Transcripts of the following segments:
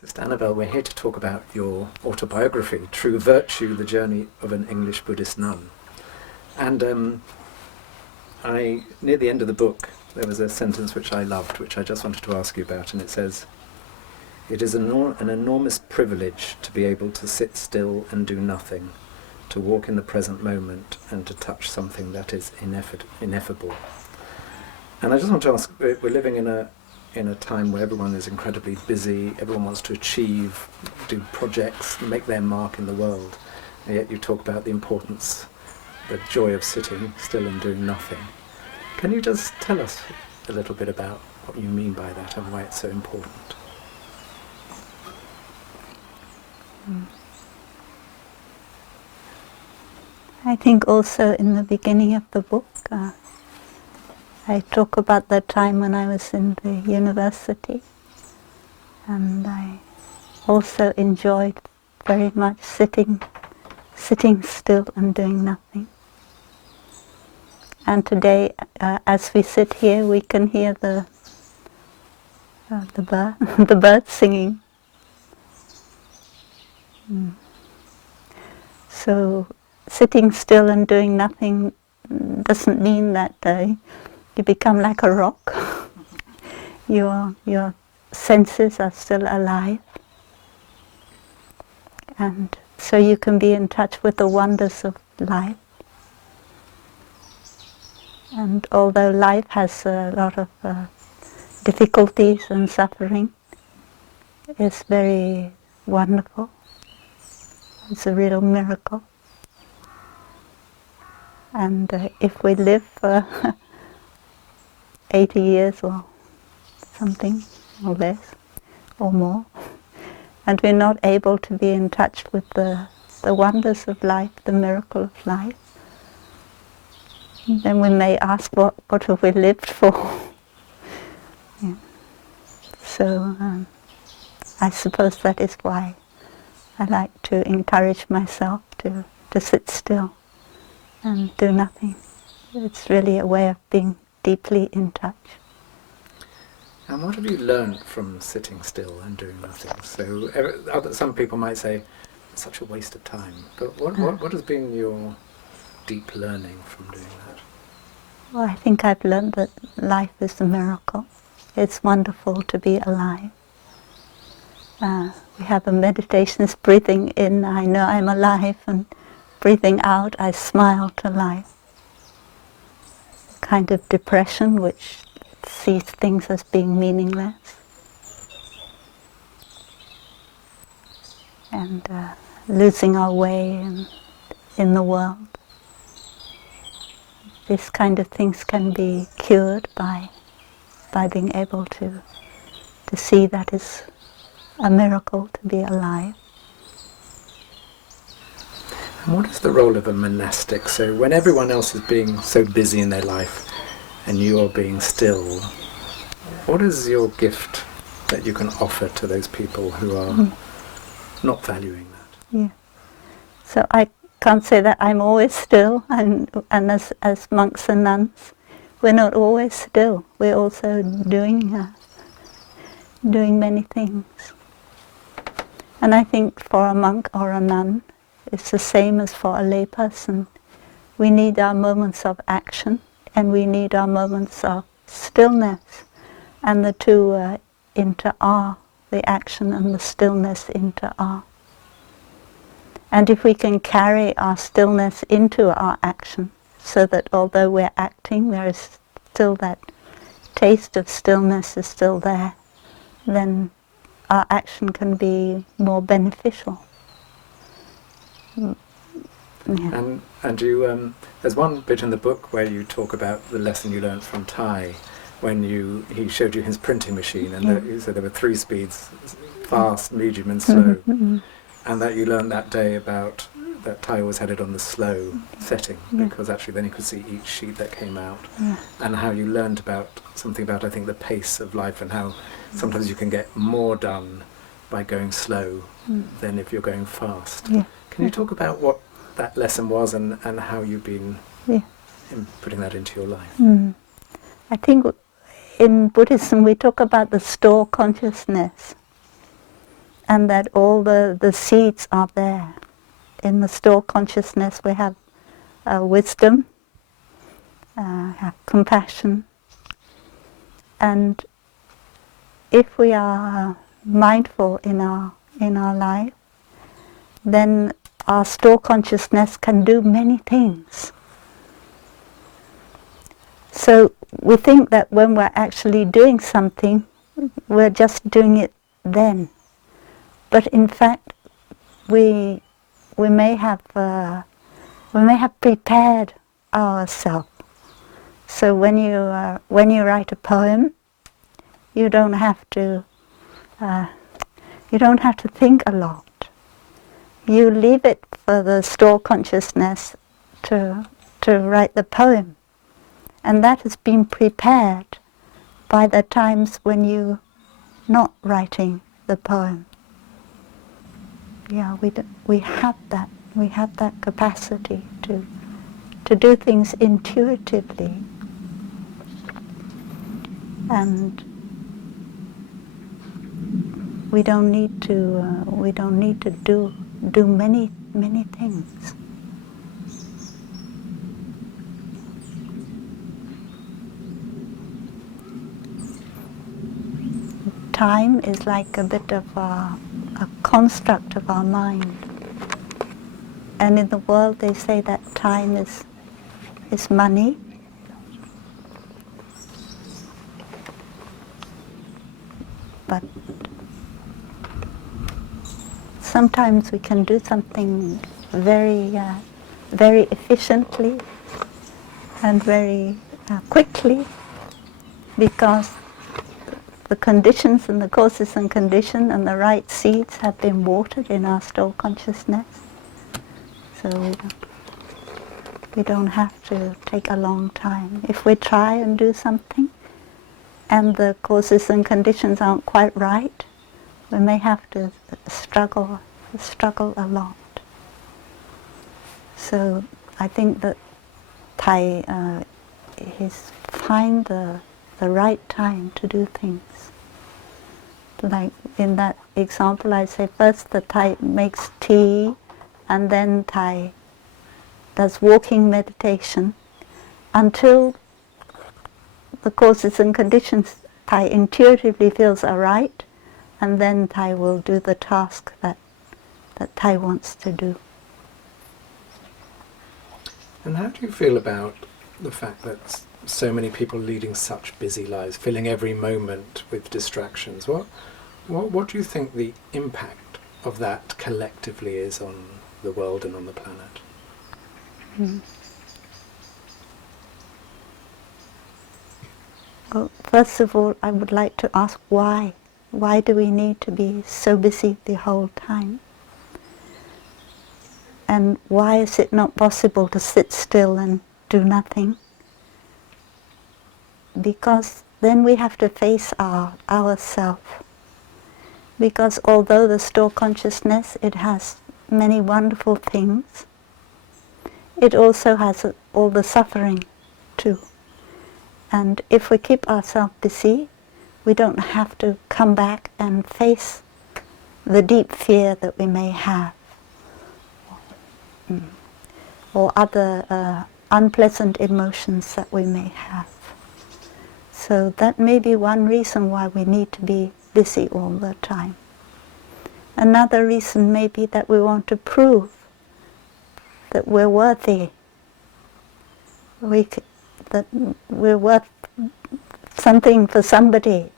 Sister Annabelle, we're here to talk about your autobiography, True Virtue, The Journey of an English Buddhist Nun. And near the end of the book, there was a sentence which I loved, which I just wanted to ask you about, and it says, "It is an enormous privilege to be able to sit still and do nothing, to walk in the present moment and to touch something that is ineffable." And I just want to ask, we're living in a time where everyone is incredibly busy, everyone wants to achieve, do projects, make their mark in the world, and yet you talk about the importance, the joy of sitting still and doing nothing. Can you just tell us a little bit about what you mean by that and why it's so important? I think also in the beginning of the book, I talk about the time when I was in the university, and I also enjoyed very much sitting still and doing nothing. And today, as we sit here, we can hear the birds singing. So sitting still and doing nothing doesn't mean that you become like a rock. Your senses are still alive, and so you can be in touch with the wonders of life. And although life has a lot of difficulties and suffering, it's very wonderful. It's a real miracle. And if we live for 80 years or something, or less, or more, and we're not able to be in touch with the wonders of life, the miracle of life, then we may ask, what have we lived for? Yeah. So I suppose that is why I like to encourage myself to sit still and do nothing. It's really a way of being deeply in touch. And what have you learned from sitting still and doing nothing? So some people might say, it's such a waste of time. But what has been your deep learning from doing that? Well, I think I've learned that life is a miracle. It's wonderful to be alive. We have a meditation, it's breathing in, I know I'm alive, and breathing out, I smile to life. A kind of depression which sees things as being meaningless. And losing our way in the world. These kind of things can be cured by being able to see that it's a miracle to be alive. And what is the role of a monastic? So when everyone else is being so busy in their life and you are being still, what is your gift that you can offer to those people who are not valuing that? Yeah. So I can't say that I'm always still, and as monks and nuns, we're not always still. We're also doing many things. And I think for a monk or a nun, it's the same as for a layperson. We need our moments of action, and we need our moments of stillness, and the two inter-are, the action and the stillness inter-are. And if we can carry our stillness into our action, so that although we're acting, there is still that taste of stillness is still there, then our action can be more beneficial. Yeah. And you, there's one bit in the book where you talk about the lesson you learned from Thay, when he showed you his printing machine, and you said there were 3 speeds: fast, medium, and slow. And that you learned that day about that Thay always had it on the slow setting, because actually then you could see each sheet that came out, and how you learned about something about, I think, the pace of life, and how sometimes you can get more done by going slow than if you're going fast. Can you talk about what that lesson was and how you've been putting that into your life? I think in Buddhism we talk about the store consciousness. and that all the seeds are there. In the store consciousness we have wisdom, have compassion, and if we are mindful in our life, then our store consciousness can do many things. So we think that when we're actually doing something, we're just doing it then. But in fact, we may have prepared ourselves. So when you write a poem, you don't have to think a lot. You leave it for the store consciousness to write the poem, and that has been prepared by the times when you're not writing the poem. Yeah, we have that capacity to do things intuitively, and we don't need to do many things. Time is like a bit of a construct of our mind, and in the world they say that time is money. But sometimes we can do something very efficiently and very quickly, because the conditions and the causes and condition and the right seeds have been watered in our store consciousness. So we don't have to take a long time. If we try and do something and the causes and conditions aren't quite right, we may have to struggle a lot. So I think that Thay is find the right time to do things. Like in that example, I say first the Thay makes tea, and then Thay does walking meditation until the causes and conditions Thay intuitively feels are right, and then Thay will do the task that Thay wants to do. And how do you feel about the fact that so many people leading such busy lives, filling every moment with distractions? What do you think the impact of that collectively is on the world and on the planet? Well, first of all, I would like to ask why. Why do we need to be so busy the whole time? And why is it not possible to sit still and do nothing? Because then we have to face ourself. Because although the store consciousness, it has many wonderful things, it also has all the suffering too. And if we keep ourselves busy, we don't have to come back and face the deep fear that we may have, or other unpleasant emotions that we may have. So that may be one reason why we need to be busy all the time. Another reason may be that we want to prove that we're worthy, that we're worth something for somebody.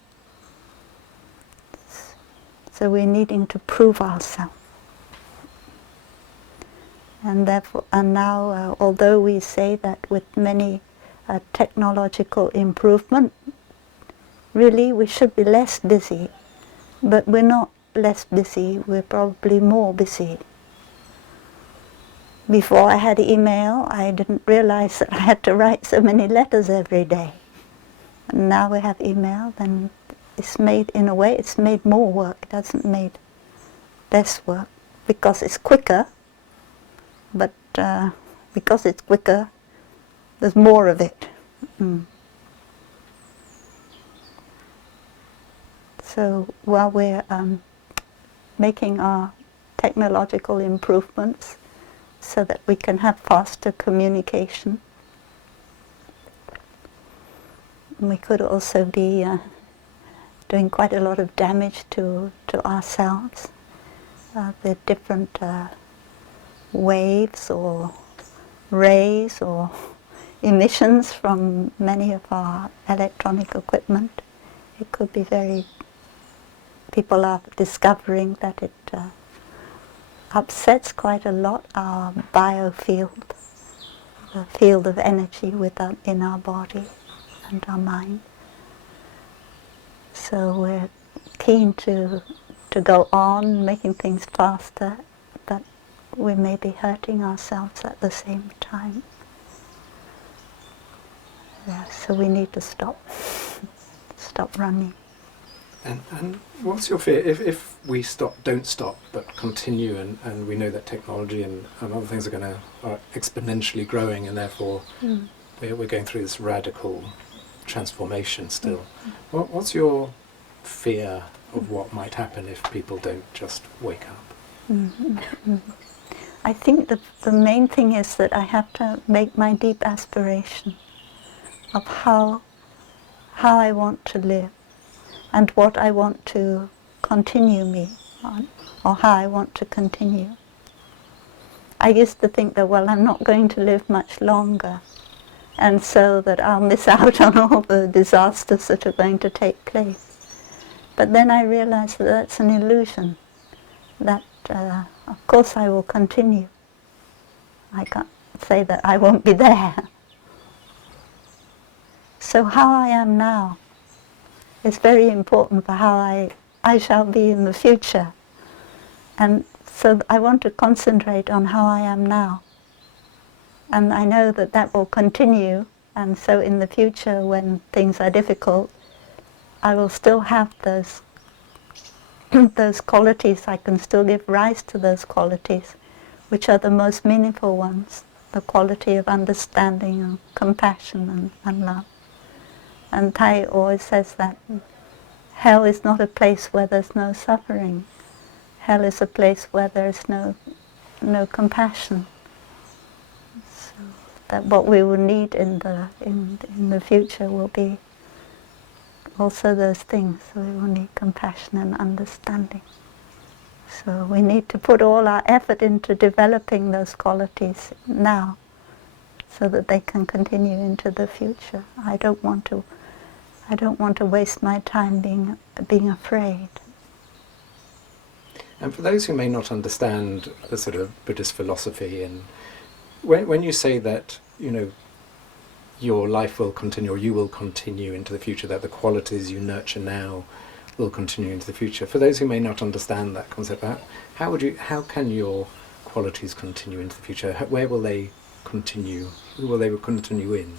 So we're needing to prove ourselves. And therefore, and now, although we say that with many technological improvement, really we should be less busy, but we're not less busy, we're probably more busy. Before I had email, I didn't realize that I had to write so many letters every day. And now we have email, then it's made, in a way, it's made more work, it hasn't made less work, because it's quicker, but because it's quicker, there's more of it. So while we're making our technological improvements so that we can have faster communication. We could also be doing quite a lot of damage to ourselves. The different waves or rays or emissions from many of our electronic equipment. It could be people are discovering that it upsets quite a lot our biofield, the field of energy in our body and our mind. So we're keen to go on making things faster, but we may be hurting ourselves at the same time. Yeah, so we need to stop running. And what's your fear if we don't stop, but continue, and we know that technology and other things are exponentially growing, and therefore we're going through this radical transformation still. What's your fear of what might happen if people don't just wake up? I think the main thing is that I have to make my deep aspiration of how I want to live and what I want to continue me on, or how I want to continue. I used to think that, well, I'm not going to live much longer, and so that I'll miss out on all the disasters that are going to take place. But then I realized that that's an illusion, that of course I will continue. I can't say that I won't be there. So how I am now is very important for how I shall be in the future. And so I want to concentrate on how I am now. And I know that that will continue, and so in the future when things are difficult, I will still have those those qualities. I can still give rise to those qualities, which are the most meaningful ones, the quality of understanding and compassion and love. And Thay always says that hell is not a place where there's no suffering. Hell is a place where there's no compassion. So that what we will need in the future will be also those things. So we will need compassion and understanding. So we need to put all our effort into developing those qualities now, so that they can continue into the future. I don't want to waste my time being afraid. And for those who may not understand the sort of Buddhist philosophy, and when you say that, your life will continue, or you will continue into the future, that the qualities you nurture now will continue into the future. For those who may not understand that concept, how can your qualities continue into the future? Where will they continue? Who will they continue in?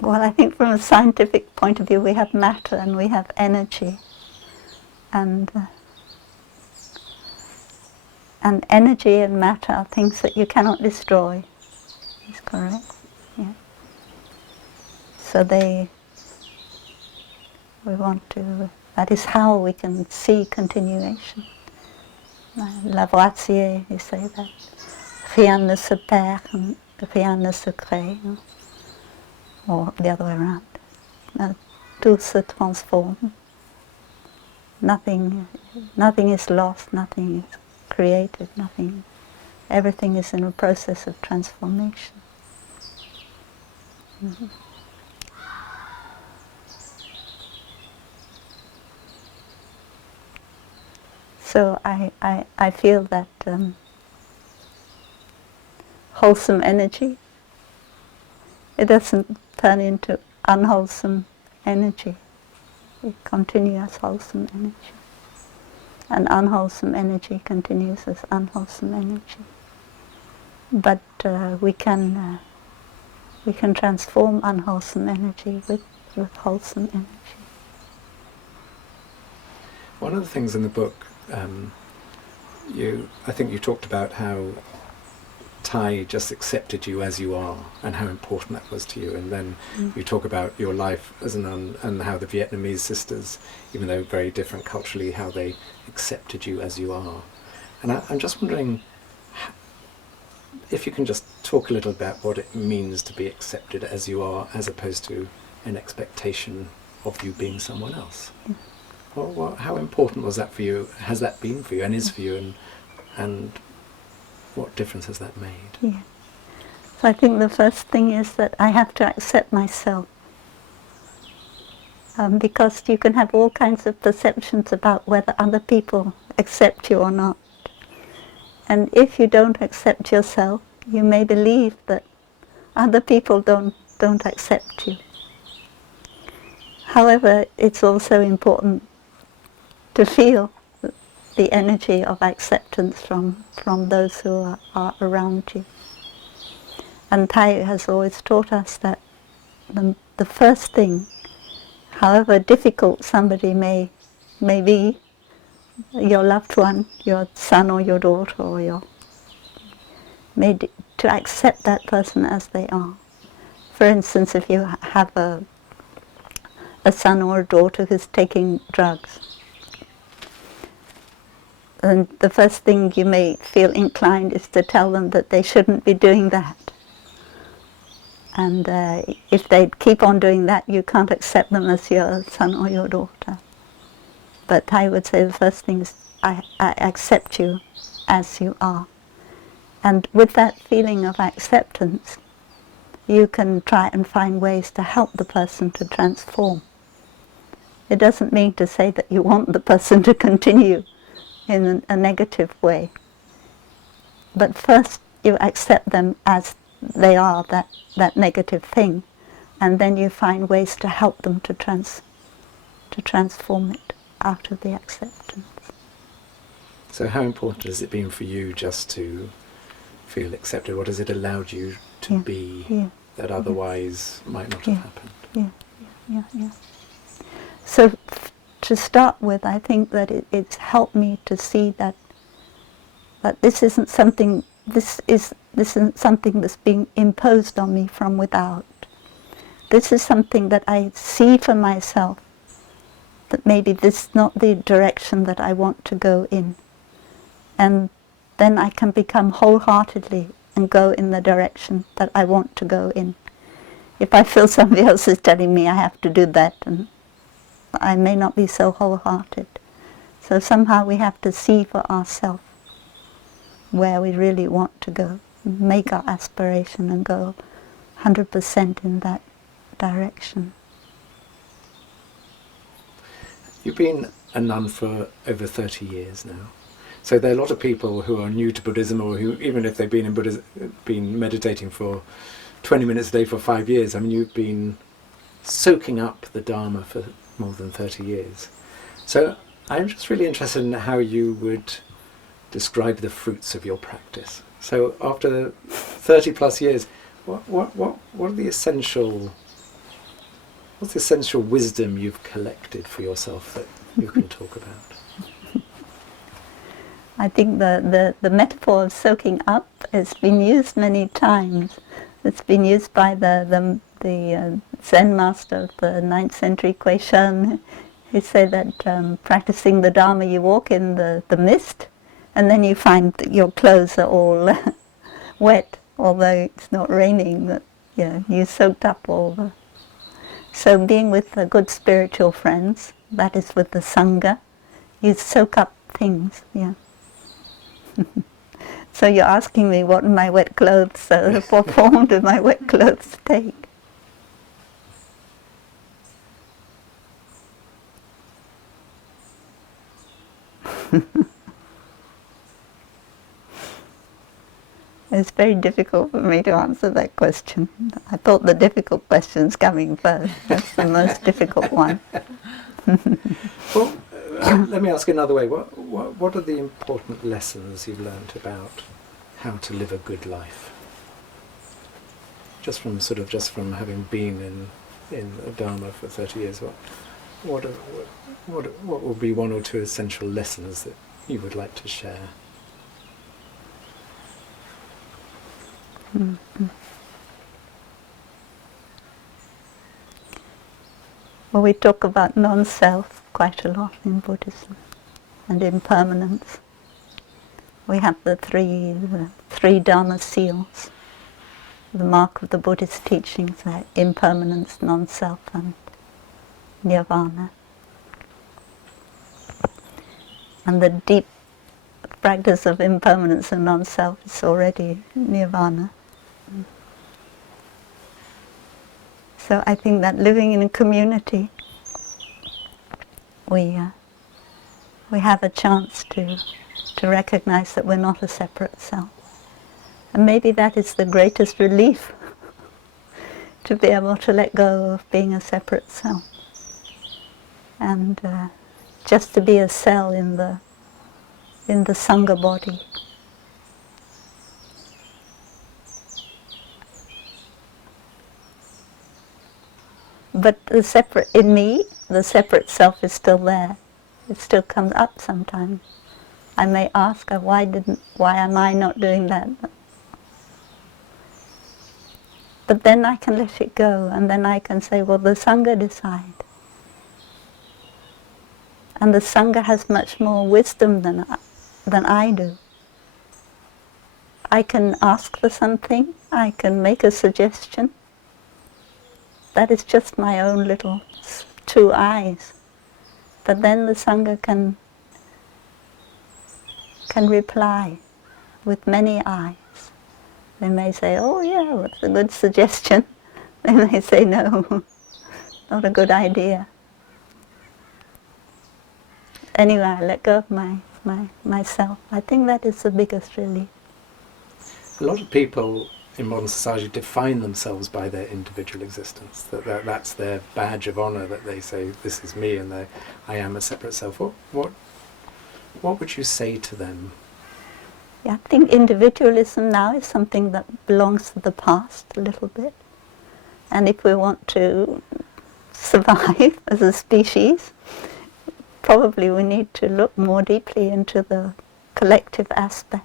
Well, I think from a scientific point of view, we have matter and we have energy, and energy and matter are things that you cannot destroy. Is correct? Yeah. So that is how we can see continuation. Lavoisier, he say that rien ne se perd, rien ne se crée, or the other way around. Tout se transforme. Nothing is lost, nothing is created, everything is in a process of transformation. Mm-hmm. So I feel that wholesome energy, it doesn't turn into unwholesome energy. It continues as wholesome energy. And unwholesome energy continues as unwholesome energy. But we can transform unwholesome energy with wholesome energy. One of the things in the book, I think you talked about how Thay just accepted you as you are, and how important that was to you. And then you talk about your life as a nun and how the Vietnamese sisters, even though very different culturally, how they accepted you as you are. And I'm just wondering if you can just talk a little about what it means to be accepted as you are, as opposed to an expectation of you being someone else. How important was that for you? Has that been for you, and is for you, and what difference has that made? Yeah. So I think the first thing is that I have to accept myself. Because you can have all kinds of perceptions about whether other people accept you or not. And if you don't accept yourself, you may believe that other people don't accept you. However, it's also important to feel the energy of acceptance from those who are around you. And Thay has always taught us that the first thing, however difficult somebody may be, your loved one, your son or your daughter, or to accept that person as they are. For instance, if you have a son or a daughter who's taking drugs, and the first thing you may feel inclined is to tell them that they shouldn't be doing that. And if they keep on doing that, you can't accept them as your son or your daughter. But I would say the first thing is, I accept you as you are. And with that feeling of acceptance, you can try and find ways to help the person to transform. It doesn't mean to say that you want the person to continue in a negative way. But first you accept them as they are, that negative thing, and then you find ways to help them to transform it out of the acceptance. So how important has it been for you just to feel accepted? What has it allowed you to be that otherwise might not have happened? Yeah. So to start with, I think that it's helped me to see that this isn't something that's being imposed on me from without. This is something that I see for myself, that maybe this is not the direction that I want to go in. And then I can become wholeheartedly and go in the direction that I want to go in. If I feel somebody else is telling me I have to do that, and I may not be so wholehearted. So somehow we have to see for ourselves where we really want to go, make our aspiration and go 100% in that direction. You've been a nun for over 30 years now. So there are a lot of people who are new to Buddhism, or who, even if they've been in Buddhism, been meditating for 20 minutes a day for 5 years, I mean, you've been soaking up the Dharma for more than 30 years. So I'm just really interested in how you would describe the fruits of your practice. So after 30 plus years, what are the essential, what's the essential wisdom you've collected for yourself that you can talk about? I think the metaphor of soaking up has been used many times. It's been used by the Zen master of the 9th century, Shan. He said that practicing the Dharma, you walk in the mist, and then you find that your clothes are all wet, although it's not raining. That you soaked up all the. So being with the good spiritual friends, that is with the Sangha, you soak up things. Yeah. So you're asking me what are my wet clothes, so what form do my wet clothes take? It's very difficult for me to answer that question. I thought the difficult question's coming first. That's the most difficult one. Well, let me ask another way. What are the important lessons you've learnt about how to live a good life? Just from having been in the Dharma for 30 years, what would be one or two essential lessons that you would like to share? Well, we talk about non-self quite a lot in Buddhism, and impermanence. We have the three Dharma seals, the mark of the Buddhist teachings, are impermanence, non-self, and nirvana. And the deep practice of impermanence and non-self is already nirvana. So I think that living in a community, we have a chance to recognize that we're not a separate self. And maybe that is the greatest relief, to be able to let go of being a separate self. And just to be a cell in the Sangha body. But the separate, in me, the separate self is still there. It still comes up sometimes. I may ask, why am I not doing that? But then I can let it go, and then I can say, well, the Sangha decide. And the Sangha has much more wisdom than I do. I can ask for something, I can make a suggestion. That is just my own little two eyes. But then the Sangha can reply with many eyes. They may say, oh yeah, that's a good suggestion. They may say, no, not a good idea. Anyway, I let go of myself. I think that is the biggest relief. A lot of people in modern society define themselves by their individual existence. That's their badge of honour, that they say, this is me and I am a separate self. What would you say to them? Yeah, I think individualism now is something that belongs to the past a little bit. And if we want to survive as a species, probably we need to look more deeply into the collective aspect.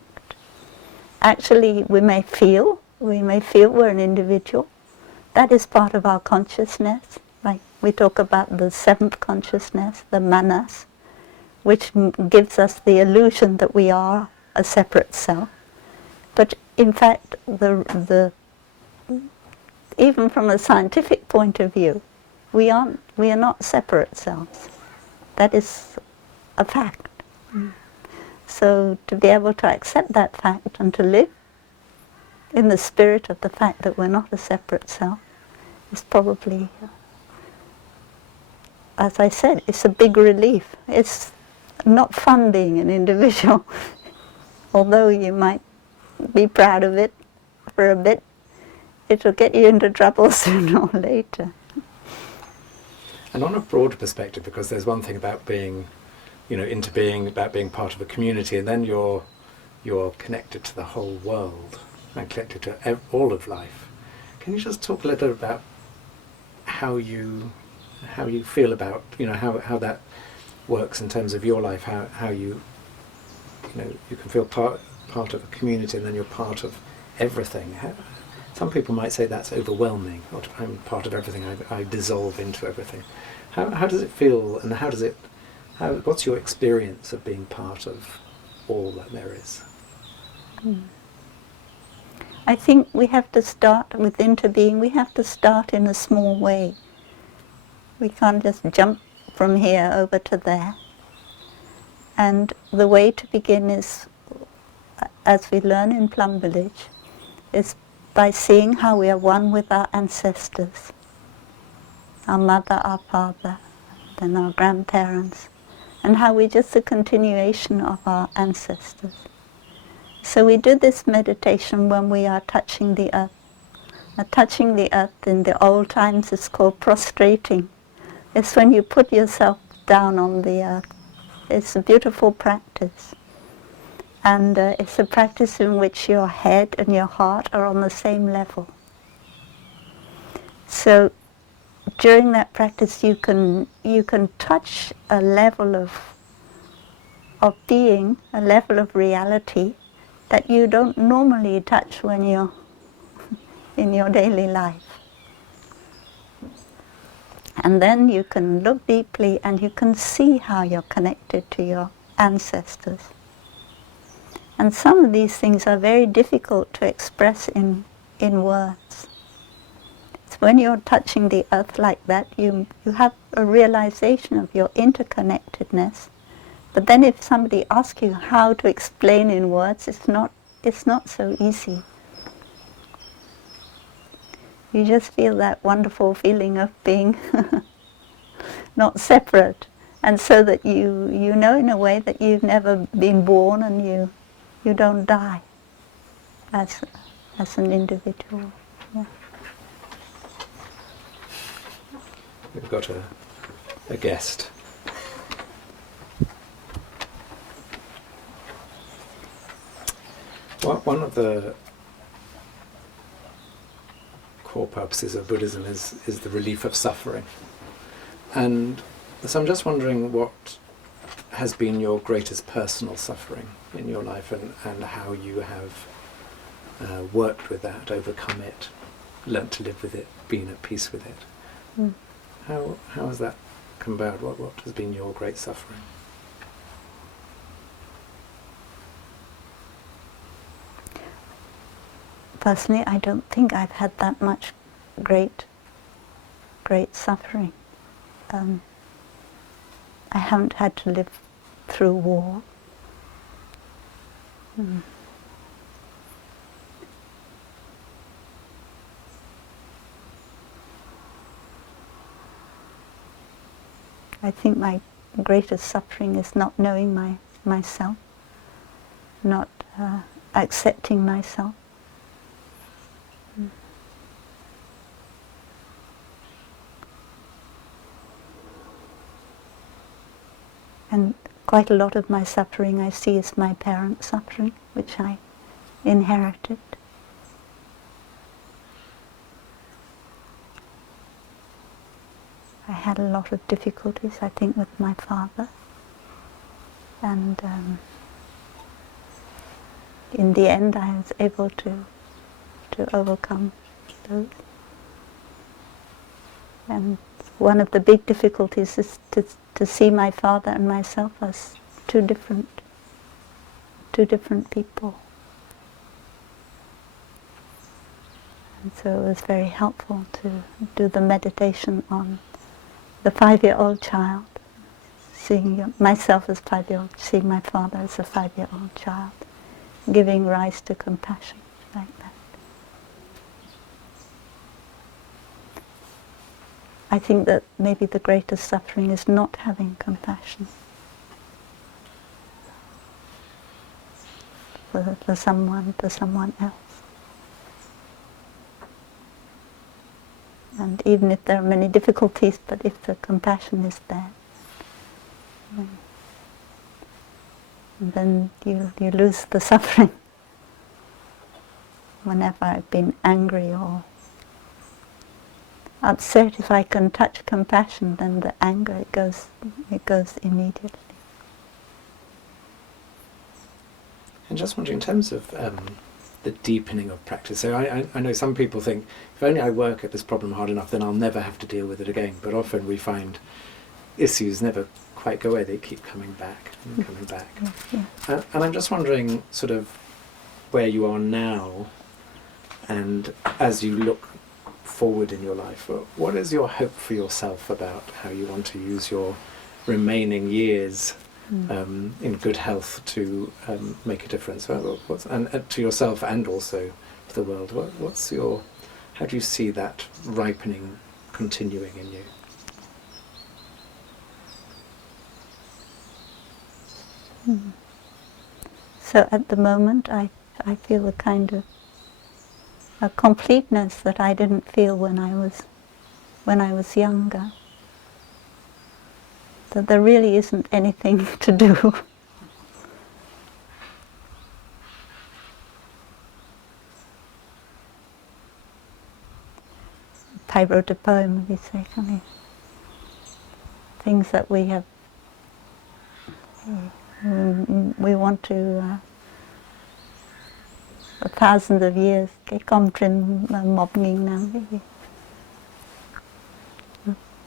Actually, we may feel we're an individual. That is part of our consciousness. Like we talk about the seventh consciousness, the manas, which gives us the illusion that we are a separate self. But in fact, even from a scientific point of view, we are not separate selves. That is a fact. So to be able to accept that fact and to live in the spirit of the fact that we're not a separate self is probably, as I said, it's a big relief. It's not fun being an individual. Although you might be proud of it for a bit, it'll get you into trouble sooner or later. And on a broader perspective, because there's one thing about being, into being, about being part of a community, and then you're connected to the whole world and connected to all of life. Can you just talk a little bit about how you feel about, how that works in terms of your life, how you can feel part of a community and then you're part of everything. Some people might say that's overwhelming, or I'm part of everything, I dissolve into everything. How does it feel, and what's your experience of being part of all that there is? I think we have to start with interbeing. We have to start in a small way. We can't just jump from here over to there. And the way to begin is, as we learn in Plum Village, is by seeing how we are one with our ancestors, our mother, our father, then our grandparents, and how we're just a continuation of our ancestors. So we do this meditation when we are touching the earth. Touching the earth in the old times is called prostrating. It's when you put yourself down on the earth. It's a beautiful practice. And it's a practice in which your head and your heart are on the same level. So during that practice you can touch a level of being, a level of reality that you don't normally touch when you're in your daily life. And then you can look deeply and you can see how you're connected to your ancestors. And some of these things are very difficult to express in words. It's when you're touching the earth like that, you have a realization of your interconnectedness. But then if somebody asks you how to explain in words, it's not so easy. You just feel that wonderful feeling of being not separate. And so that you know in a way that you've never been born and you don't die as an individual. Yeah. We've got a guest. Well, one of the core purposes of Buddhism is the relief of suffering. And so I'm just wondering what has been your greatest personal suffering in your life and how you have worked with that, overcome it, learnt to live with it, been at peace with it. Mm. How has that come about? What has been your great suffering? Personally, I don't think I've had that much great suffering. I haven't had to live through war. I think my greatest suffering is not knowing myself, not accepting myself. And quite a lot of my suffering I see as my parents' suffering, which I inherited. I had a lot of difficulties, I think, with my father. And in the end I was able to overcome those. And one of the big difficulties is to see my father and myself as two different people. And so it was very helpful to do the meditation on the 5-year-old child, seeing myself as 5-year-old, seeing my father as a 5-year-old child, giving rise to compassion like that. I think that maybe the greatest suffering is not having compassion for someone else. And even if there are many difficulties, but if the compassion is there, then you lose the suffering. Whenever I've been angry or upset, if I can touch compassion, then the anger, it goes immediately. And just wondering, in terms of the deepening of practice, so I know some people think, if only I work at this problem hard enough, then I'll never have to deal with it again. But often we find issues never quite go away, they keep coming back and coming back. Yeah. And I'm just wondering sort of where you are now, and as you look forward in your life, what is your hope for yourself about how you want to use your remaining years in good health to make a difference, and to yourself and also to the world? How do you see that ripening, continuing in you? So at the moment I feel a kind of a completeness that I didn't feel when I was younger. That there really isn't anything to do. Thay wrote a poem, he said, things that we have, we want to for thousands of years. Cái công trình 1.000 năm cái gì.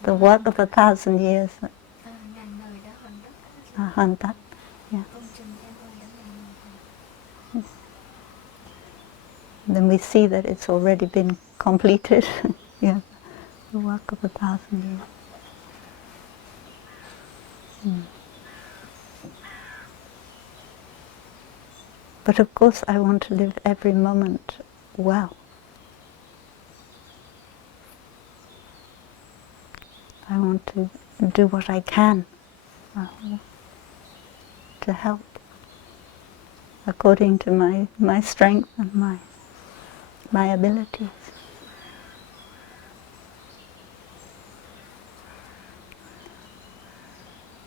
The work of 1,000 years. Ngàn đời đã hoàn tất. Hoàn tất. Yeah. Công trình em ơi đã hoàn tất. Then we see that it's already been completed. Yeah, the work of 1,000 years. But of course I want to live every moment well. I want to do what I can to help according to my strength and my abilities.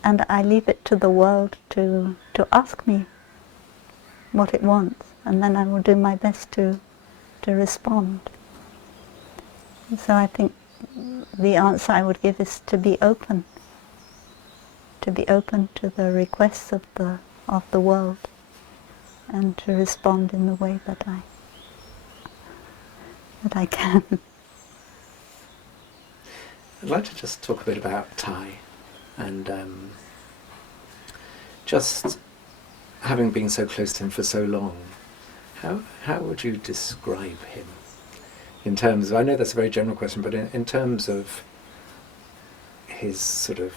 And I leave it to the world to ask me what it wants, and then I will do my best to respond. So I think the answer I would give is to be open to the requests of the world, and to respond in the way that I can. I'd like to just talk a bit about Thay, and just having been so close to him for so long, how would you describe him? In terms of, I know that's a very general question, but in terms of his sort of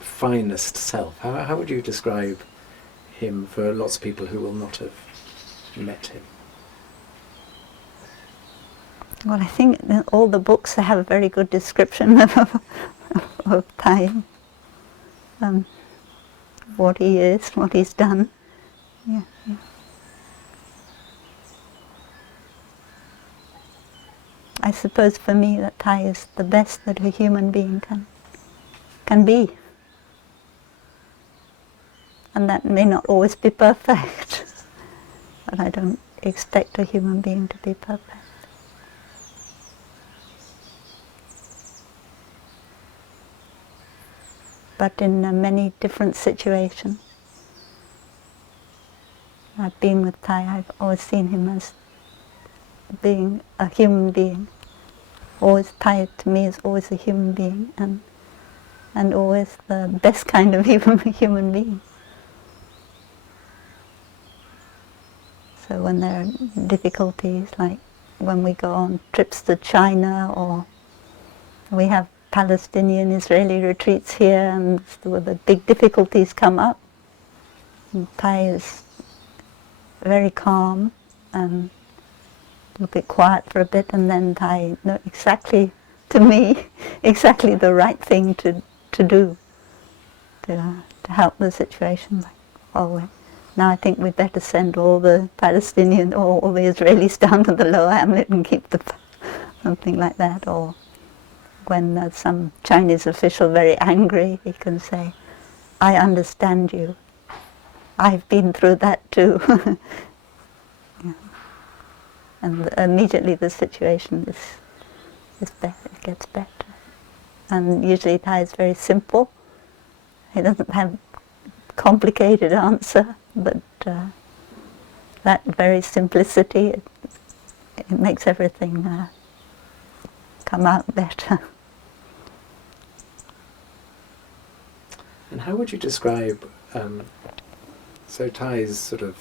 finest self, how would you describe him for lots of people who will not have met him? Well, I think in all the books have a very good description of Thay, what he is, what he's done. Yeah. I suppose for me that Thay is the best that a human being can be. And that may not always be perfect, but I don't expect a human being to be perfect. But in many different situations, I've been with Thay, I've always seen him as being a human being. Always, Thay to me is always a human being, and always the best kind of human being. So when there are difficulties, like when we go on trips to China, or we have Palestinian-Israeli retreats here, and the big difficulties come up, and Thay is very calm and a bit quiet for a bit, and then Thay know exactly, to me, exactly the right thing to do to help the situation. Like, oh, now I think we'd better send all the Palestinian or all the Israelis down to the lower hamlet and keep something like that. Or when some Chinese official very angry, he can say, "I understand you. I've been through that too." Yeah. And immediately the situation is better, it gets better. And usually Thay is very simple. He doesn't have complicated answer, but that very simplicity, it makes everything come out better. And how would you describe, so Thay's sort of,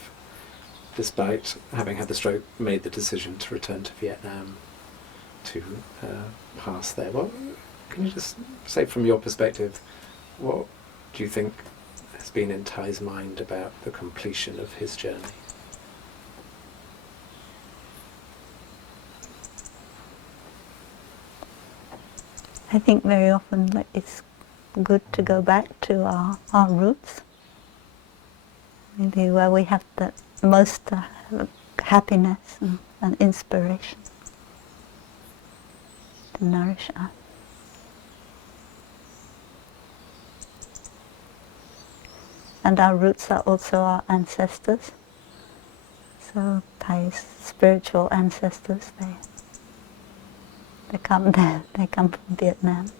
despite having had the stroke, made the decision to return to Vietnam to pass there. Well, can you just say from your perspective, what do you think has been in Thay's mind about the completion of his journey? I think very often it's good to go back to our roots, maybe where we have the most happiness and inspiration to nourish us. And our roots are also our ancestors. So Thay's spiritual ancestors, they come there, they come from Vietnam.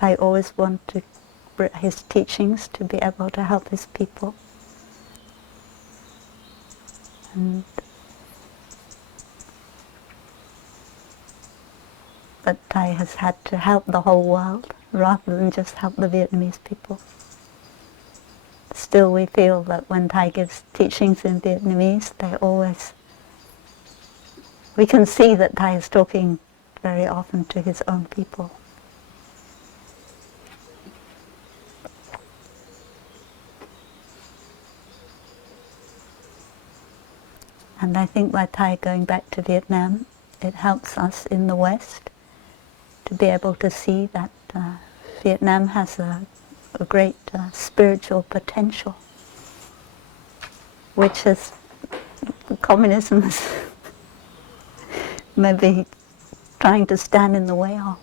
Thay always wanted his teachings to be able to help his people. But Thay has had to help the whole world rather than just help the Vietnamese people. Still, we feel that when Thay gives teachings in Vietnamese, we can see that Thay is talking very often to his own people. And I think by Thay going back to Vietnam, it helps us in the West to be able to see that Vietnam has a great spiritual potential, which is communism is maybe trying to stand in the way of.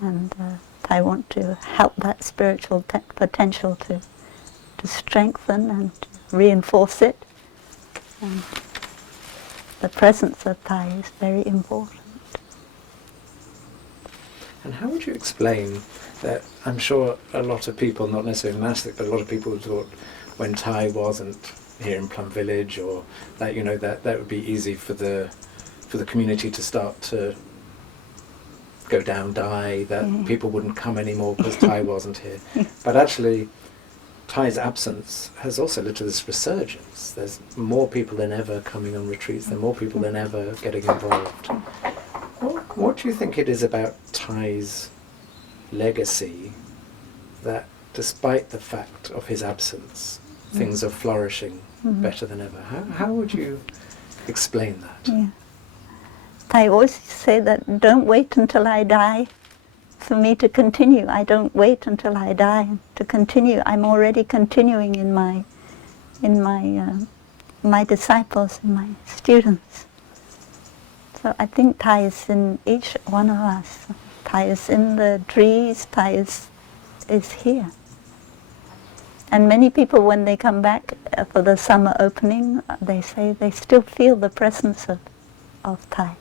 And I want to help that spiritual potential to strengthen and to reinforce it. And the presence of Thay is very important. And how would you explain that? I'm sure a lot of people, not necessarily monastic, but a lot of people thought when Thay wasn't here in Plum Village, or that, you know, that would be easy for the community to start to go down, die, that people wouldn't come anymore because Thay wasn't here. But actually, Thay's absence has also led to this resurgence. There's more people than ever coming on retreats, there are more people than ever getting involved. What do you think it is about Thay's legacy that, despite the fact of his absence, things are flourishing better than ever? How would you explain that? Yeah. Thay always say that don't wait until I die for me to continue. I don't wait until I die to continue. I'm already continuing in my disciples, in my students. So I think Thay is in each one of us. Thay is in the trees. Thay is here. And many people, when they come back for the summer opening, they say they still feel the presence of Thay.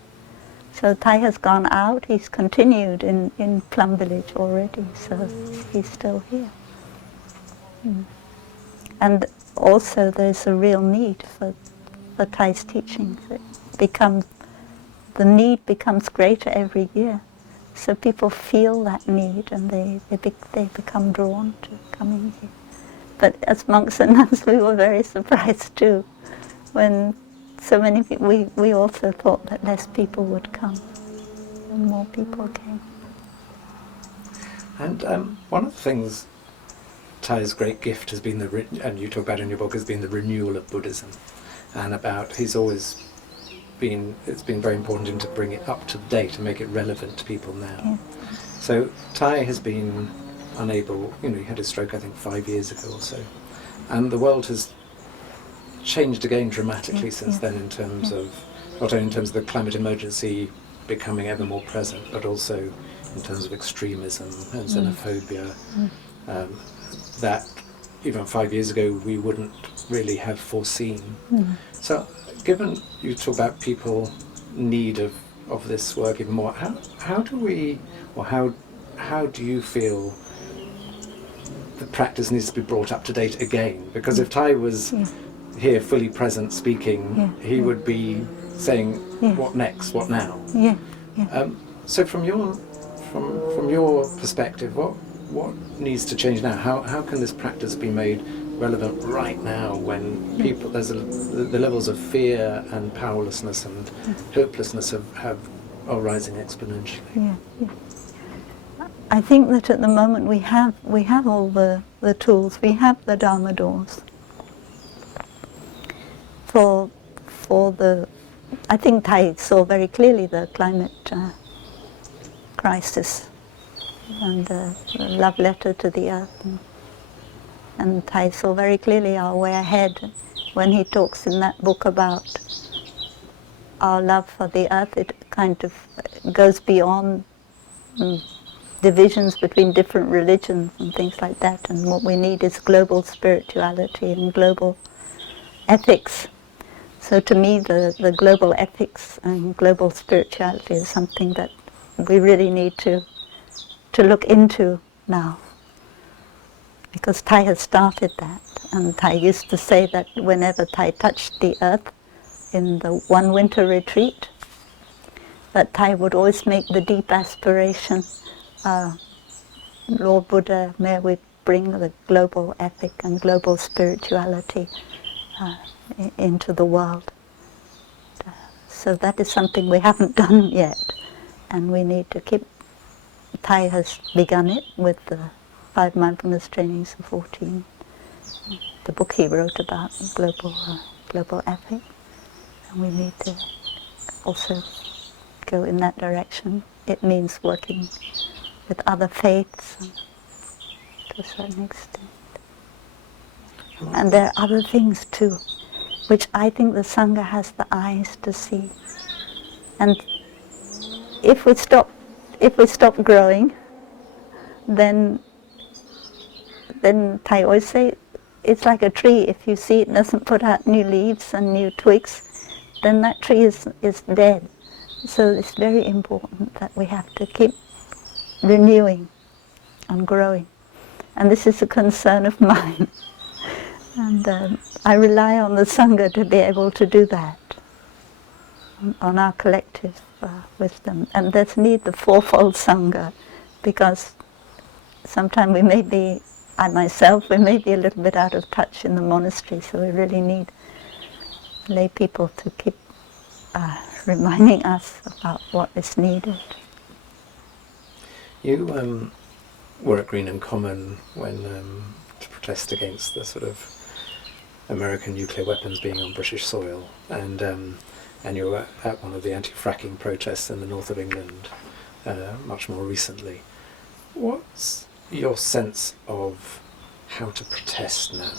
So Thay has gone out, he's continued in Plum Village already, so he's still here. And also there's a real need for Thay's teachings. The need becomes greater every year. So people feel that need and they become drawn to coming here. But as monks and nuns, we were very surprised too when so many people, we also thought that less people would come, and more people came. And one of the things Thay's great gift has been, and you talk about in your book, has been the renewal of Buddhism, and about it's been very important to him to bring it up to date, to make it relevant to people now. Yeah. So Thay has been unable, he had his stroke I think 5 years ago or so, and the world has changed again dramatically since then, in terms of, not only in terms of the climate emergency becoming ever more present, but also in terms of extremism and xenophobia, that even 5 years ago we wouldn't really have foreseen. So given you talk about people need of this work even more, how do you feel the practice needs to be brought up to date again? Because if Thay was here fully present speaking, he would be saying, what next, what now? So from your perspective, what needs to change now? How can this practice be made relevant right now, when people, the levels of fear and powerlessness and hopelessness are rising exponentially? I think that at the moment we have all the tools. We have the Dharma doors I think Thay saw very clearly the climate crisis and the love letter to the earth, and Thay saw very clearly our way ahead when he talks in that book about our love for the earth. It kind of goes beyond divisions between different religions and things like that, and what we need is global spirituality and global ethics. So to me, the global ethics and global spirituality is something that we really need to look into now. Because Thay has started that, and Thay used to say that whenever Thay touched the earth in the one winter retreat, that Thay would always make the deep aspiration, Lord Buddha, may we bring the global ethic and global spirituality into the world. So that is something we haven't done yet, and we need to keep. Thay has begun it with the 5 mindfulness trainings of 14, the book he wrote about global ethic, and we need to also go in that direction. It means working with other faiths to a certain extent. And there are other things too, which I think the Sangha has the eyes to see. And if we stop growing, then Thay always say, it's like a tree. If you see it doesn't put out new leaves and new twigs, then that tree is dead. So it's very important that we have to keep renewing and growing. And this is a concern of mine. And I rely on the Sangha to be able to do that, on our collective wisdom. And there's need the fourfold Sangha, because sometimes we may be, I myself, we may be a little bit out of touch in the monastery, so we really need lay people to keep reminding us about what is needed. You were at Greenham Common when to protest against the sort of American nuclear weapons being on British soil, and you were at one of the anti-fracking protests in the north of England much more recently. What's your sense of how to protest now?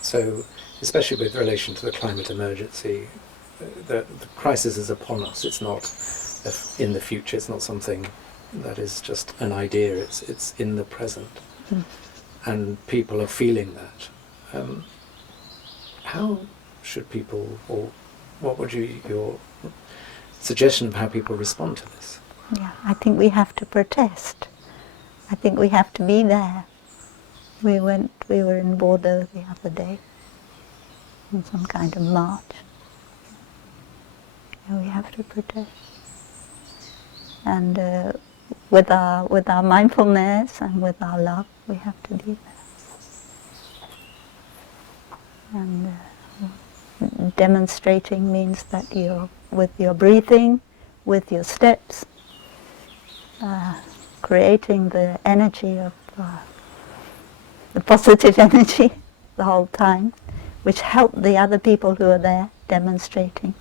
So, especially with relation to the climate emergency, the crisis is upon us. It's not in the future. It's not something that is just an idea. It's in the present, and people are feeling that. How should people, or what would your suggestion of how people respond to this? Yeah, I think we have to protest. I think we have to be there. We were in Bordeaux the other day, in some kind of march. And we have to protest. And with our mindfulness and with our love, we have to be there. And demonstrating means that you're with your breathing, with your steps, creating the energy of the positive energy the whole time, which help the other people who are there demonstrating.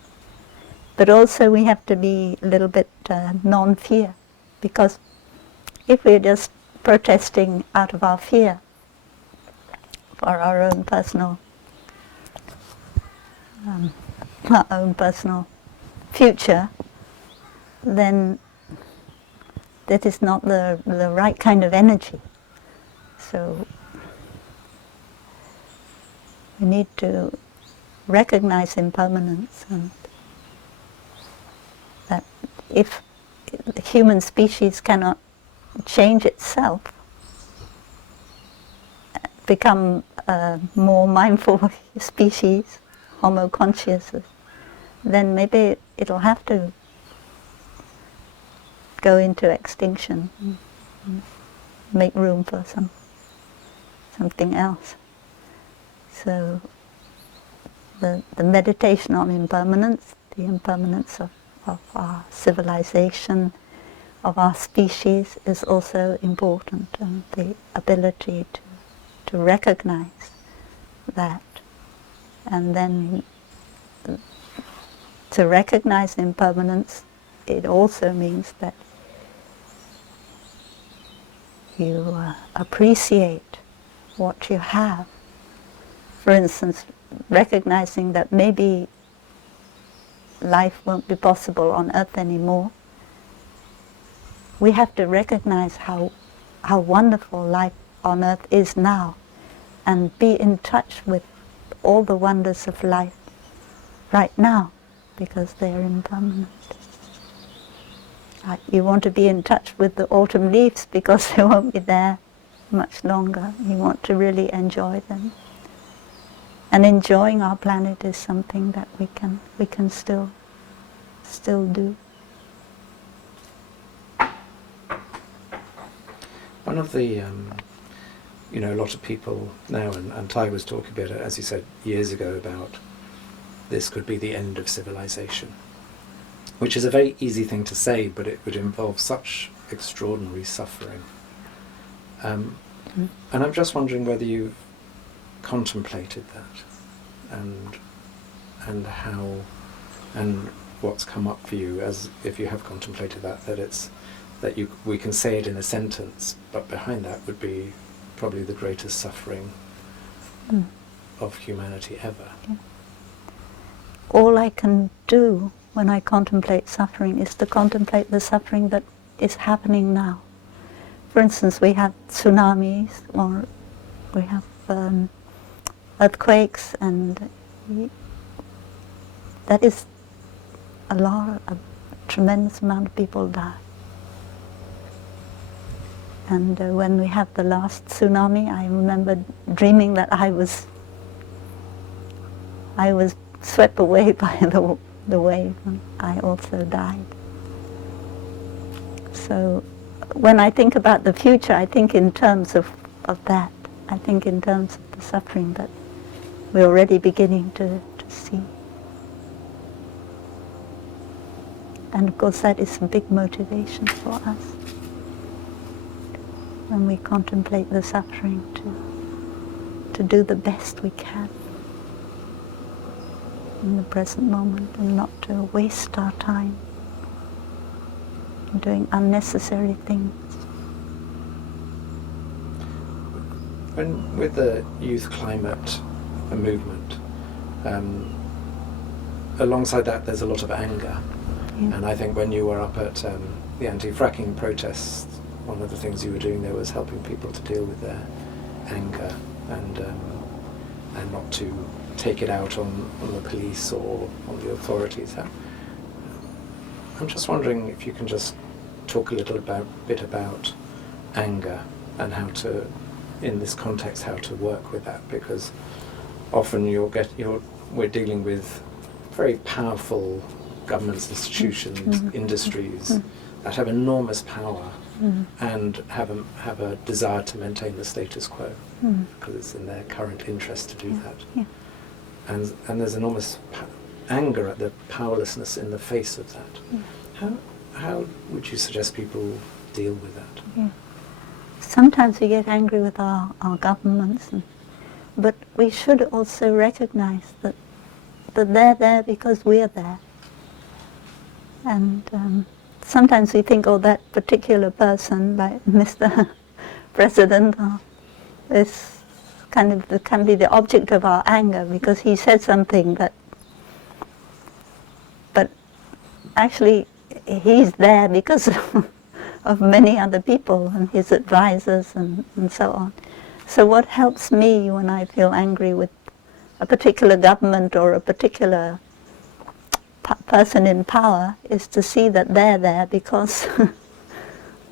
But also we have to be a little bit non-fear, because if we're just protesting out of our fear for our own personal future, then that is not the right kind of energy. So we need to recognize impermanence, and that if the human species cannot change itself, become a more mindful species, Homo conscious, then maybe it'll have to go into extinction, make room for something else. So the meditation on impermanence, the impermanence of our civilization, of our species, is also important, and the ability to recognize that. And then to recognize impermanence, it also means that you appreciate what you have. For instance, recognizing that maybe life won't be possible on Earth anymore. We have to recognize how wonderful life on Earth is now, and be in touch with all the wonders of life right now, because they are impermanent. You want to be in touch with the autumn leaves because they won't be there much longer. You want to really enjoy them. And enjoying our planet is something that we can still do. One of the, a lot of people now, and Thay was talking about it, as you said, years ago, about this could be the end of civilization, which is a very easy thing to say, but it would involve such extraordinary suffering. And I'm just wondering whether you've contemplated that, and how, and what's come up for you as if you have contemplated that we can say it in a sentence, but behind that would be probably the greatest suffering of humanity ever. Yeah. All I can do when I contemplate suffering is to contemplate the suffering that is happening now. For instance, we have tsunamis, or we have earthquakes, and that is a tremendous amount of people die. And when we had the last tsunami, I remember dreaming that I was swept away by the wave, and I also died. So when I think about the future, I think in terms of that. I think in terms of the suffering that we're already beginning to see. And of course that is a big motivation for us when we contemplate the suffering, to do the best we can in the present moment, and not to waste our time doing unnecessary things. When with the youth climate movement, alongside that there's a lot of anger. Yeah. And I think when you were up at the anti-fracking protests, one of the things you were doing there was helping people to deal with their anger and not to take it out on the police or on the authorities. I'm just wondering if you can just talk a bit about anger and how to, in this context, how to work with that, because often we're dealing with very powerful governments, institutions, industries that have enormous power and have a desire to maintain the status quo because it's in their current interest to do that. Yeah. And there's enormous anger at the powerlessness in the face of that. How would you suggest people deal with that? Yeah. Sometimes we get angry with our governments, but we should also recognize that they're there because we're there. And sometimes we think, oh, that particular person, like Mr. President, is can be the object of our anger because he said something that. But actually, he's there because of many other people and his advisors and so on. So what helps me when I feel angry with a particular government or a particular person in power is to see that they're there because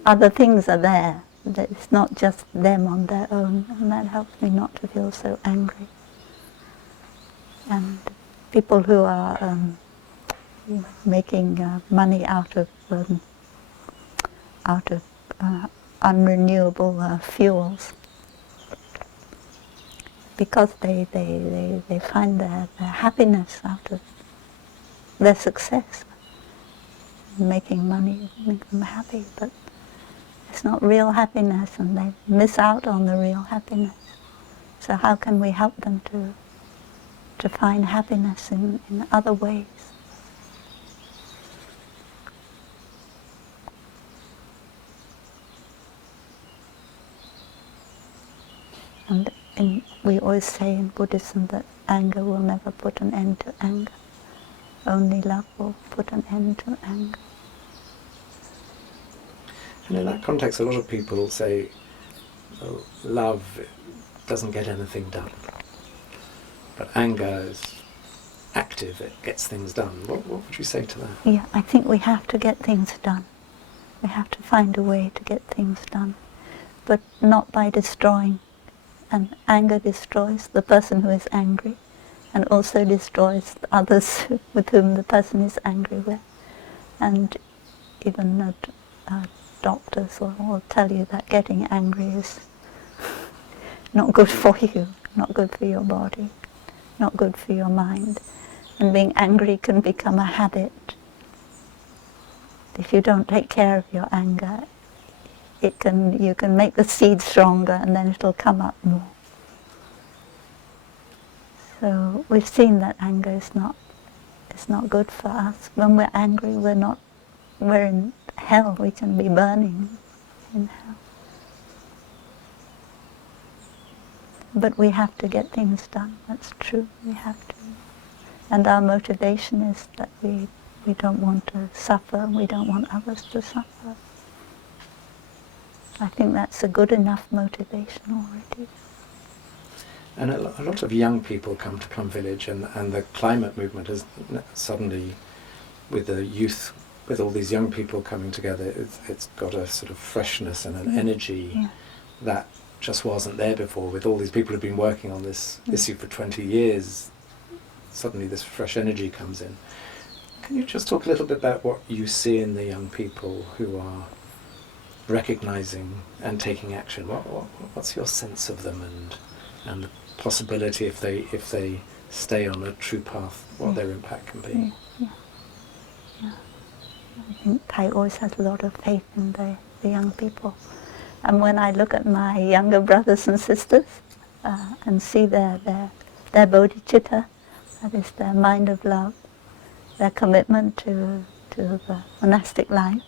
other things are there. That it's not just them on their own, and that helps me not to feel so angry. And people who are making money out of unrenewable fuels, because they find their happiness out of their success. Making money makes them happy, but it's not real happiness, and they miss out on the real happiness. So how can we help them to find happiness in other ways? And we always say in Buddhism that anger will never put an end to anger. Only love will put an end to anger. And in that context, a lot of people say, oh, love doesn't get anything done. But anger is active, it gets things done. What would you say to that? Yeah, I think we have to get things done. We have to find a way to get things done, but not by destroying. And anger destroys the person who is angry, and also destroys others with whom the person is angry with. And even doctors will tell you that getting angry is not good for you, not good for your body, not good for your mind. And being angry can become a habit. If you don't take care of your anger, you can make the seed stronger, and then it'll come up more. So we've seen that anger is not good for us. When we're angry, we're in hell. We can be burning in hell. But we have to get things done. That's true. We have to. And our motivation is that we don't want to suffer. We don't want others to suffer. I think that's a good enough motivation already. And a lot of young people come to Plum Village, and the climate movement has suddenly, with the youth, with all these young people coming together, it's got a sort of freshness and an energy that just wasn't there before. With all these people who've been working on this issue for 20 years, suddenly this fresh energy comes in. Can you just talk a little bit about what you see in the young people who are recognizing and taking action? What's your sense of them, and the possibility, if they stay on a true path, what their impact can be? Yeah. I think Thay always has a lot of faith in the young people. And when I look at my younger brothers and sisters and see their bodhicitta, that is their mind of love, their commitment to the monastic life,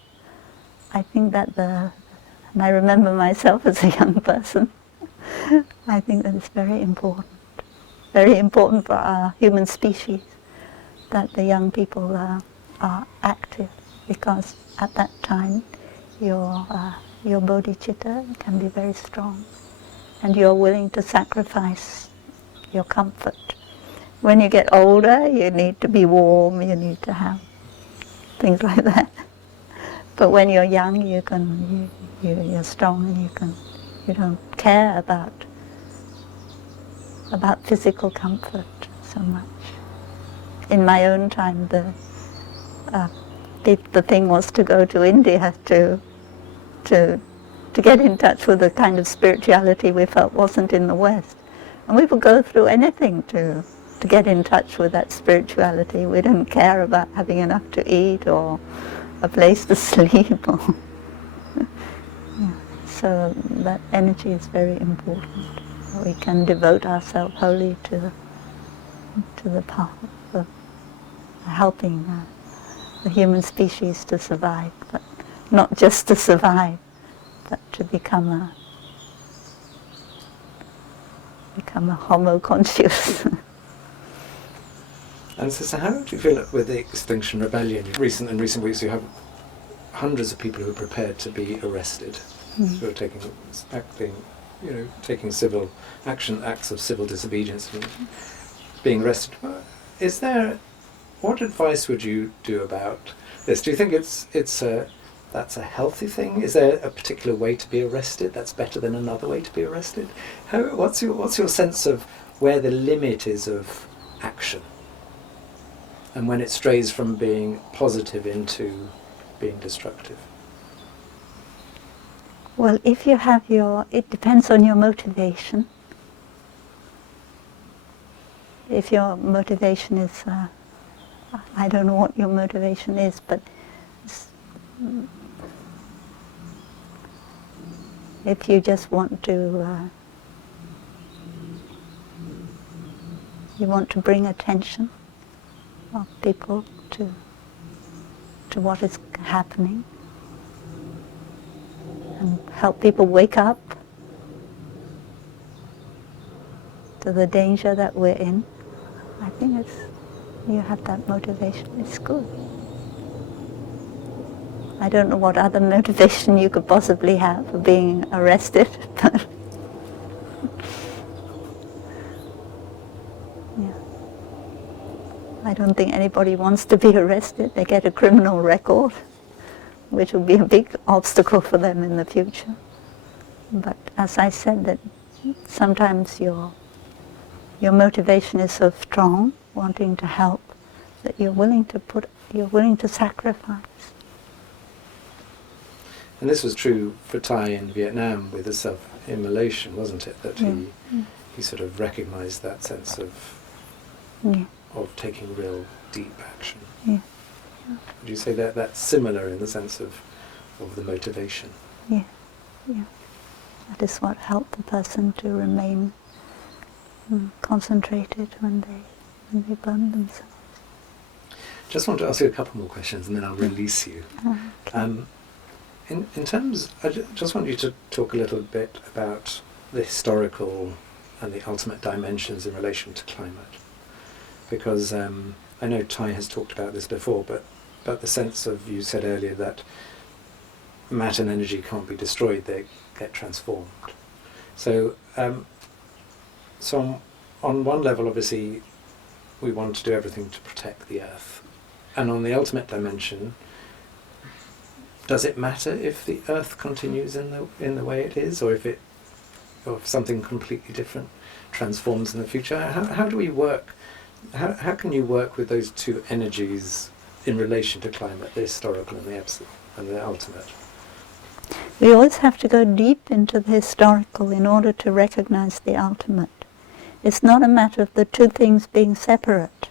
I think that and I remember myself as a young person, I think that it's very important for our human species that the young people are active, because at that time your bodhicitta can be very strong, and you're willing to sacrifice your comfort. When you get older, you need to be warm, you need to have things like that. But when you're young, you're strong, and you don't care about physical comfort so much. In my own time, the thing was to go to India to get in touch with the kind of spirituality we felt wasn't in the West. And we would go through anything to get in touch with that spirituality. We didn't care about having enough to eat or a place to sleep. So that energy is very important. We can devote ourselves wholly to the path of helping the human species to survive, but not just to survive, but to become a homo conscious. And so how do you feel with the Extinction Rebellion? In recent weeks, you have hundreds of people who are prepared to be arrested, who are taking civil action, acts of civil disobedience, and being arrested. What advice would you do about this? Do you think that's a healthy thing? Is there a particular way to be arrested that's better than another way to be arrested? What's your sense of where the limit is of action, and when it strays from being positive into being destructive? Well, if you have it depends on your motivation. If your motivation is, I don't know what your motivation is, but if you just want to, bring attention of people to what is happening, and help people wake up to the danger that we're in, I think you have that motivation, it's good. I don't know what other motivation you could possibly have for being arrested, but yeah. I don't think anybody wants to be arrested. They get a criminal record. which will be a big obstacle for them in the future. But as I said, that sometimes your motivation is so strong, wanting to help, that you're willing to sacrifice. And this was true for Thay in Vietnam with the self-immolation, wasn't it? That he sort of recognised that sense of taking real deep action. Yeah. Would you say that that's similar in the sense of the motivation? Yeah, yeah. That is what helped the person to remain concentrated when they burn themselves. Just want to ask you a couple more questions and then I'll release you. Okay. In terms, I just want you to talk a little bit about the historical and the ultimate dimensions in relation to climate. Because I know Thay has talked about this before, but the sense of, you said earlier, that matter and energy can't be destroyed, they get transformed. So, on one level, obviously, we want to do everything to protect the earth. And on the ultimate dimension, does it matter if the earth continues in the way it is, or if something completely different transforms in the future? How do we work? How can you work with those two energies in relation to climate, the historical and the absolute and the ultimate? We always have to go deep into the historical in order to recognize the ultimate. It's not a matter of the two things being separate,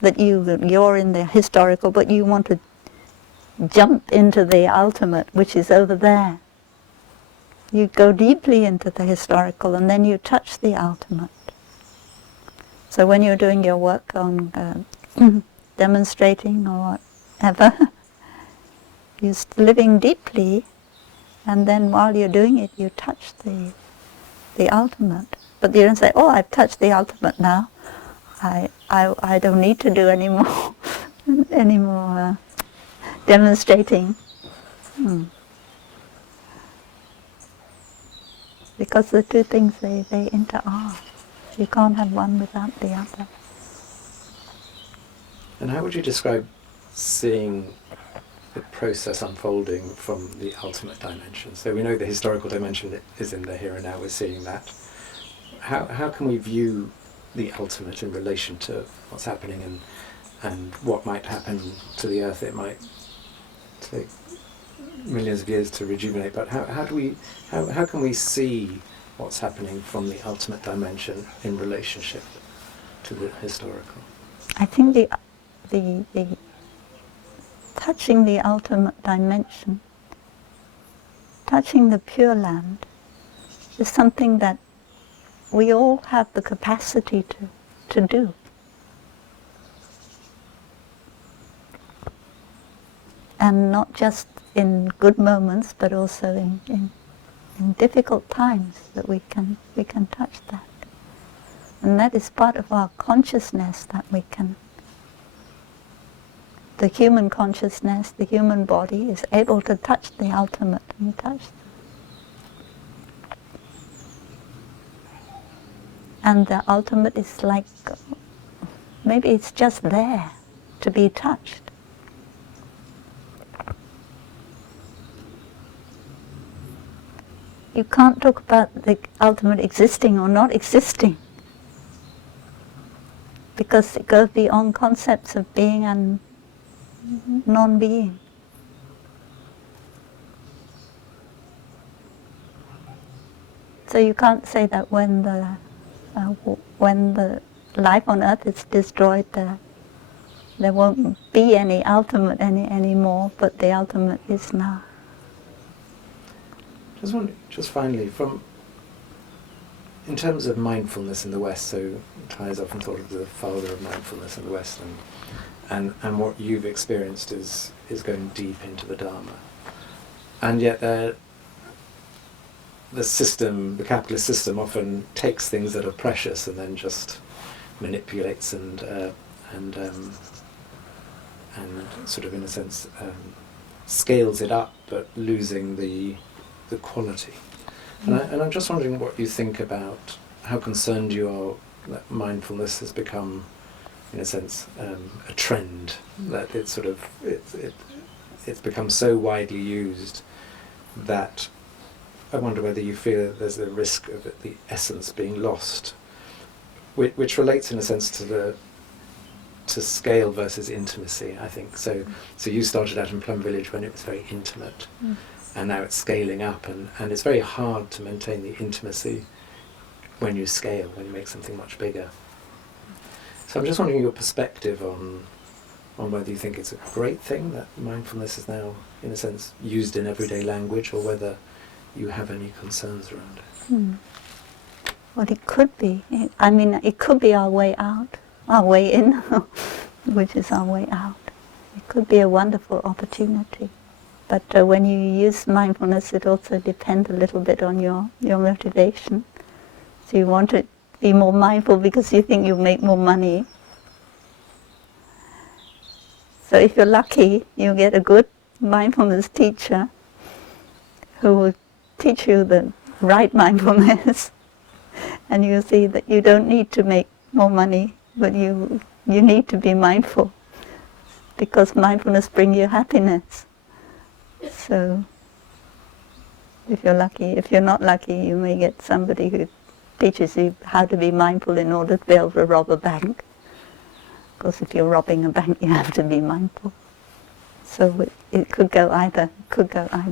that you're in the historical, but you want to jump into the ultimate, which is over there. You go deeply into the historical and then you touch the ultimate. So when you're doing your work on demonstrating or whatever, you're living deeply, and then while you're doing it, you touch the ultimate. But you don't say, "Oh, I've touched the ultimate now. I don't need to do any more demonstrating." Because the two things, they interact. You can't have one without the other. And how would you describe seeing the process unfolding from the ultimate dimension? So we know the historical dimension is in the here and now, we're seeing that. How can we view the ultimate in relation to what's happening and what might happen to the earth? It might take millions of years to rejuvenate, but how can we see what's happening from the ultimate dimension in relationship to the historical? I think the touching the ultimate dimension, touching the Pure Land, is something that we all have the capacity to do. And not just in good moments, but also in difficult times, that we can touch that. And that is part of our consciousness, that we can. The human consciousness, the human body, is able to touch the ultimate and touch them. And the ultimate is like, maybe it's just there to be touched. You can't talk about the ultimate existing or not existing, because it goes beyond concepts of being and non-being. So you can't say that when the life on earth is destroyed, there won't be any ultimate anymore, but the ultimate is now. Just finally, in terms of mindfulness in the West, so Thay is often thought of the father of mindfulness in the West, and what you've experienced is going deep into the Dharma. And yet the capitalist system often takes things that are precious and then just manipulates and sort of, in a sense, scales it up, but losing the quality. And I'm just wondering what you think about how concerned you are that mindfulness has become, in a sense, a trend, that it's sort of it's become so widely used that I wonder whether you feel that there's a risk of the essence being lost, which relates in a sense to scale versus intimacy, I think. So you started out in Plum Village when it was very intimate, and now it's scaling up, and it's very hard to maintain the intimacy when you scale, when you make something much bigger. So I'm just wondering your perspective on whether you think it's a great thing that mindfulness is now, in a sense, used in everyday language, or whether you have any concerns around it. Well, it could be. I mean, it could be our way out, our way in, which is our way out. It could be a wonderful opportunity. But when you use mindfulness, it also depends a little bit on your motivation. So you want to be more mindful because you think you'll make more money. So if you're lucky, you'll get a good mindfulness teacher who will teach you the right mindfulness, and you'll see that you don't need to make more money, but you need to be mindful, because mindfulness brings you happiness. So if you're lucky, if you're not lucky, you may get somebody who teaches you how to be mindful in order to be able to rob a bank. Because if you're robbing a bank, you have to be mindful. So it could go either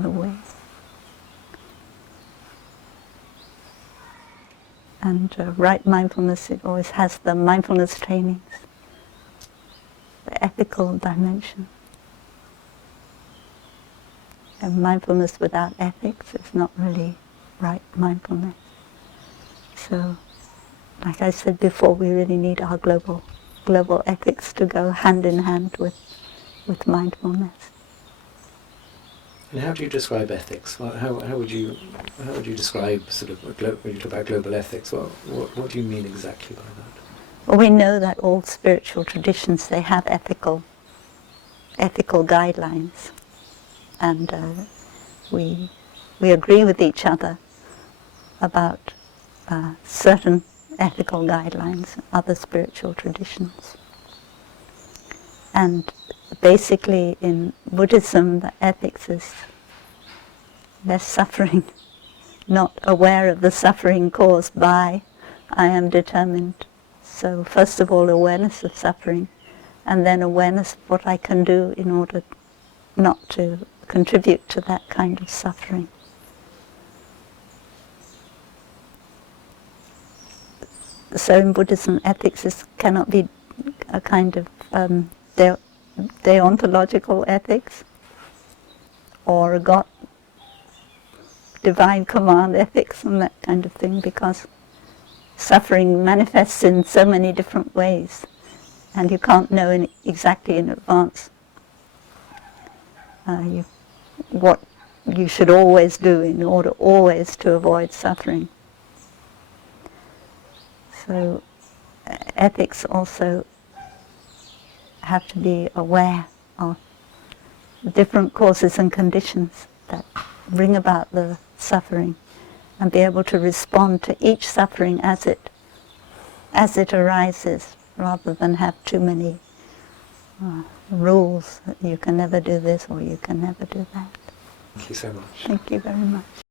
way. And right mindfulness, it always has the mindfulness trainings, the ethical dimension. And mindfulness without ethics is not really right mindfulness. So, like I said before, we really need our global ethics to go hand in hand with mindfulness. And how do you describe ethics? Well, how would you describe sort of when you talk about global ethics? What do you mean exactly by that? Well, we know that all spiritual traditions, they have ethical guidelines, and we agree with each other about certain ethical guidelines in other spiritual traditions. And basically in Buddhism, the ethics is less suffering, not aware of the suffering caused by I am determined. So first of all, awareness of suffering, and then awareness of what I can do in order not to contribute to that kind of suffering. So in Buddhism, ethics cannot be a kind of deontological ethics or a divine command ethics and that kind of thing, because suffering manifests in so many different ways, and you can't know exactly in advance what you should always do in order always to avoid suffering. So ethics also have to be aware of the different causes and conditions that bring about the suffering, and be able to respond to each suffering as it arises, rather than have too many rules that you can never do this or you can never do that. Thank you so much. Thank you very much.